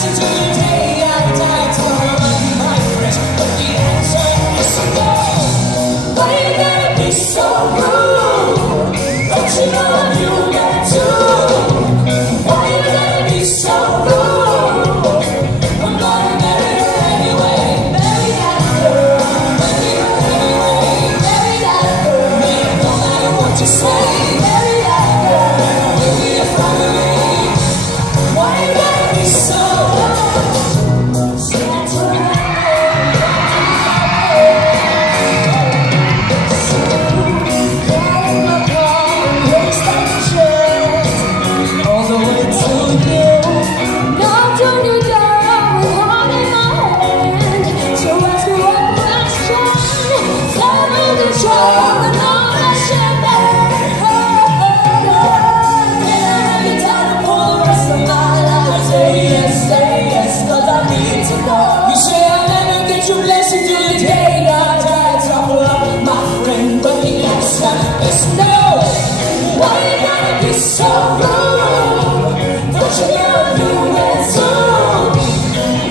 blessing till the day I die. Tell her I'm my friends, but the answer is no. Why you gotta be so rude? Don't you know I'm human too? Why you gotta be so rude? I'm gonna marry her anyway. Marry that girl. Marry her anyway. Marry that girl. No matter what you say. Marry that girl. We'll be a family. Why you gotta be so rude? Stand around. You say I'll never get your blessing till the day I die. Trouble up, my friend, but the answer is no. Why you gotta be so rude? Don't you know you went through?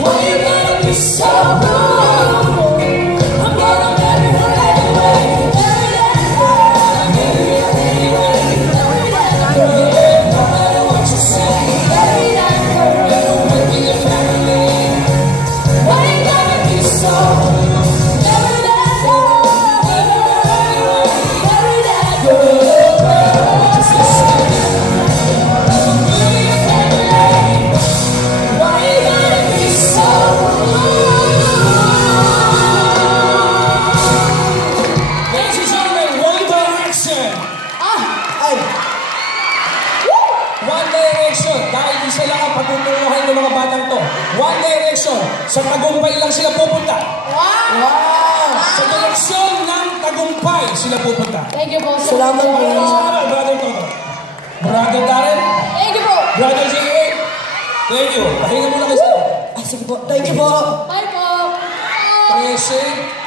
Why you gotta be so rude? I'm gonna marry her anyway. Marry that girl. Marry her anyway. Marry that girl. No matter what you say. Marry that girl. We'll be a family. Why you gotta be so rude? Marry that girl. Marry that girl. Just listen. We'll be a family. Why you gotta be so rude? Ladies and gentlemen, One Direction. One Direction. Dahil isa lang ang patutunguhan ng mga batang to. One Direction. Sa tagumpay lang sila pupunta. Wow! Sa direksyon ng tagumpay sila pupunta. Thank you po. Salamat po. Brother Toto. Brother Darren. Thank you po. Brother J.A. Thank you. Pahinga muna kayo sa'yo. Sige po. Thank you po. Bye po. Tracing.